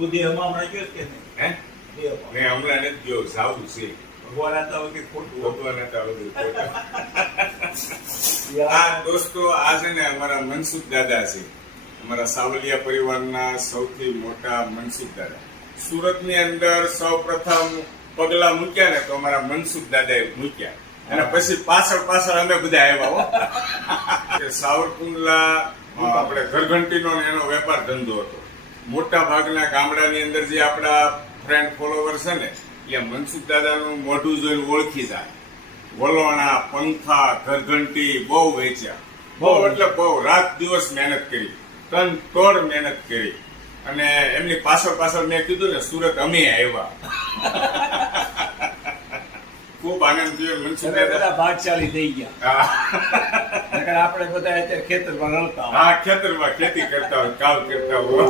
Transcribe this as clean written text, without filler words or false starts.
સુધી હમણાં ગયો કે નહીં? હે મેં હમણાં નથી ગયો, સાવું છે ભગવાન હતા વખતે ખોટું ભગવાન હતા બધું ખોટું. આ દોસ્તો આ છે ને અમારા મનસુખ દાદા છે, અમારા સાવલિયા પરિવારના સૌથી મોટા મનસુખ દાદા. સુરતની અંદર સૌ પ્રથમ પગલા મૂક્યા ને તો અમારા મનસુખ દાદાએ મૂક્યા, અને પછી પાછળ અમે બધા આવ્યા હો. સાવરકુંડલા આપણે ઘરઘંટીનો ને એનો વેપાર ધંધો હતો. મોટા ભાગના ગામડાની અંદર જે આપણા ફ્રેન્ડ ફોલોવર છે ને એ મનસુખ દાદાનું મોઢું જોઈને ઓળખી જાય. વલોણા, પંખા, ઘરઘંટી બહુ વેચ્યા, બહુ એટલે બહુ રાત દિવસ મહેનત કરી, તન તોડ મહેનત કરી, અને એમની પાછળ મેં કીધું ને સુરત અમે આવ્યા. ખૂબ આનંદ થયો. મનસુખ દાદા ભાગશાળી થઈ ગયા. આપણે બધા અત્યારે ખેતરમાં રળતા હા, ખેતરમાં ખેતી કરતા હોય, કામ કરતા હોય.